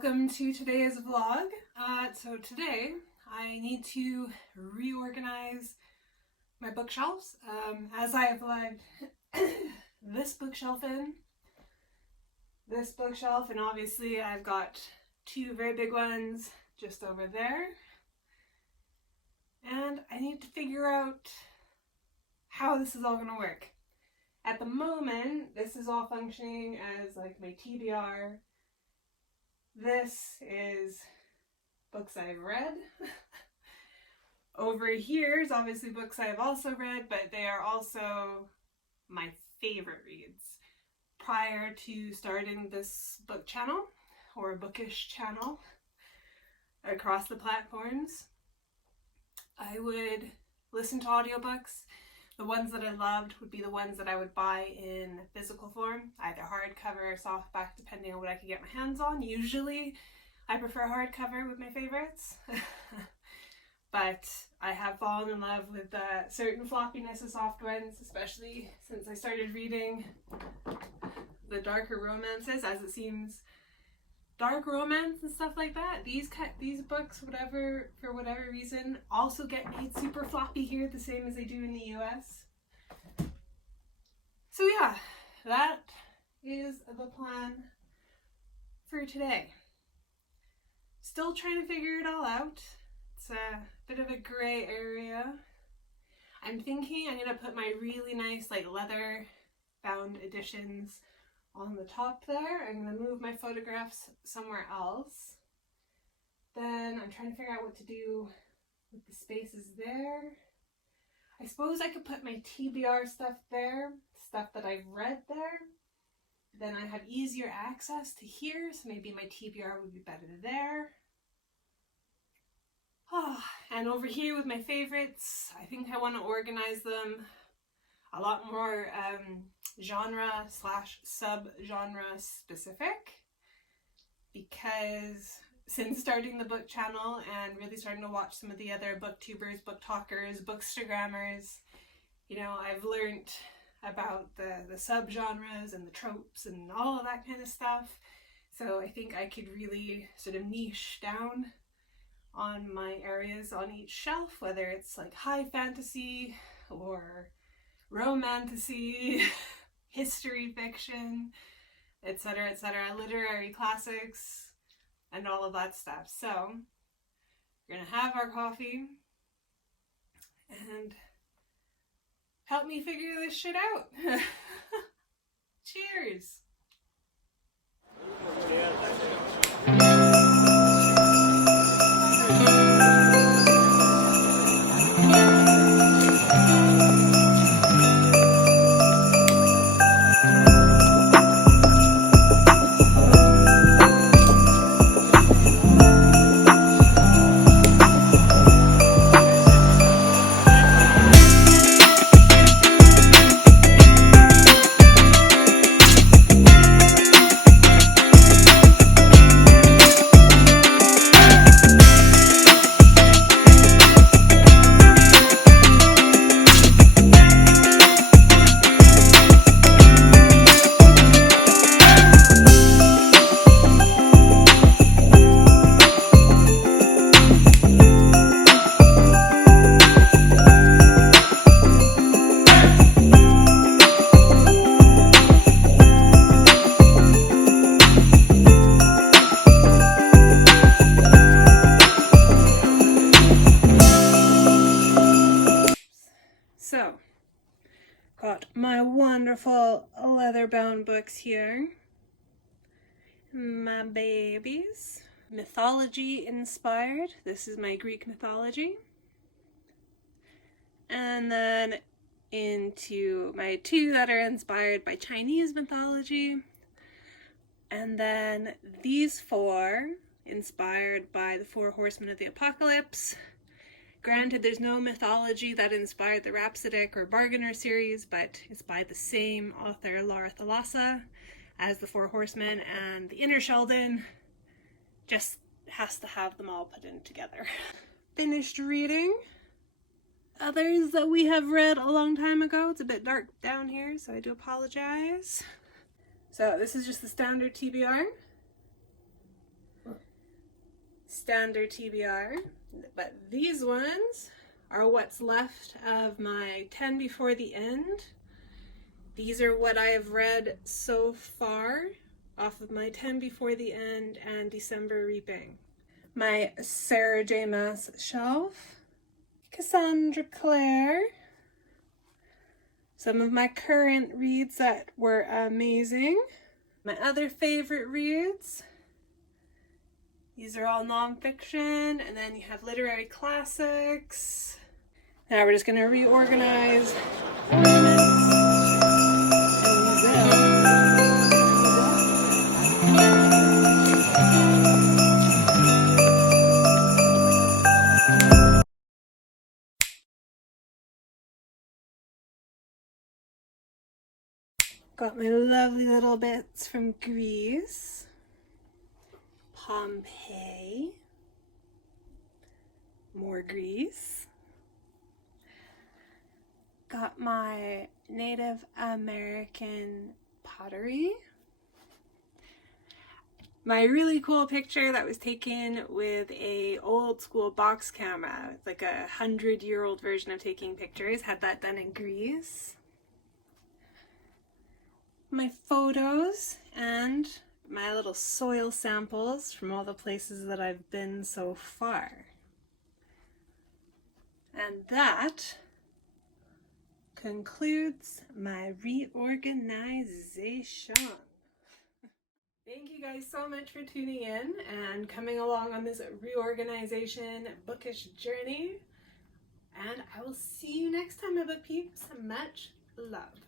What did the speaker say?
Welcome to today's vlog. So today I need to reorganize my bookshelves as I have lived this bookshelf in, this bookshelf, and obviously I've got two very big ones just over there. And I need to figure out how this is all going to work. At the moment, this is all functioning as like my TBR. This is books I've read. Over here is obviously books I've also read, but they are also my favorite reads. Prior to starting this book channel, or bookish channel, across the platforms, I would listen to audiobooks. The ones that I loved would be the ones that I would buy in physical form, either hardcover or softback, depending on what I could get my hands on. Usually, I prefer hardcover with my favorites, but I have fallen in love with certain floppiness of soft ones, especially since I started reading the darker romances, as it seems dark romance and stuff like that. These books, for whatever reason, also get made super floppy here, the same as they do in the US. So yeah, that is the plan for today. Still trying to figure it all out. It's a bit of a gray area. I'm thinking I'm gonna put my really nice leather bound editions on the top there. I'm going to move my photographs somewhere else. Then I'm trying to figure out what to do with the spaces there. I suppose I could put my TBR stuff there, stuff that I've read there. Then I have easier access to here, so maybe my TBR would be better there. And over here with my favorites, I think I want to organize them a lot more genre/sub-genre specific, because since starting the book channel and really starting to watch some of the other booktubers, book talkers, bookstagrammers, I've learned about the sub-genres and the tropes and all of that kind of stuff. So I think I could really sort of niche down on my areas on each shelf, whether it's like high fantasy or romantasy, history fiction, etc., literary classics, and all of that stuff. So we're gonna have our coffee and help me figure this shit out. Cheers. So, got my wonderful leather-bound books here. My babies. Mythology inspired. This is my Greek mythology. And then into my two that are inspired by Chinese mythology. And then these four inspired by the Four Horsemen of the Apocalypse. Granted, there's no mythology that inspired the Rhapsodic or Bargainer series, but it's by the same author, Laura Thalassa, as the Four Horsemen, and the Inner Sheldon just has to have them all put in together. Finished reading others that we have read a long time ago. It's a bit dark down here, so I do apologize. So this is just the standard TBR. standard TBR, but these ones are what's left of my 10 before the end. These are what I have read so far off of my 10 before the end and December reaping. My Sarah J. Maas shelf, Cassandra Clare, some of my current reads that were amazing. My other favorite reads, these are all nonfiction, and then you have literary classics. Now we're just going to reorganize Got my lovely little bits from Greece, Pompeii, more Greece. Got my Native American pottery. My really cool picture that was taken with a old school box camera. It's like 100-year-old version of taking pictures. Had that done in Greece. My photos and my little soil samples from all the places that I've been so far. And that concludes my reorganization. Thank you guys so much for tuning in and coming along on this reorganization bookish journey. And I will see you next time, my book peeps. Much love.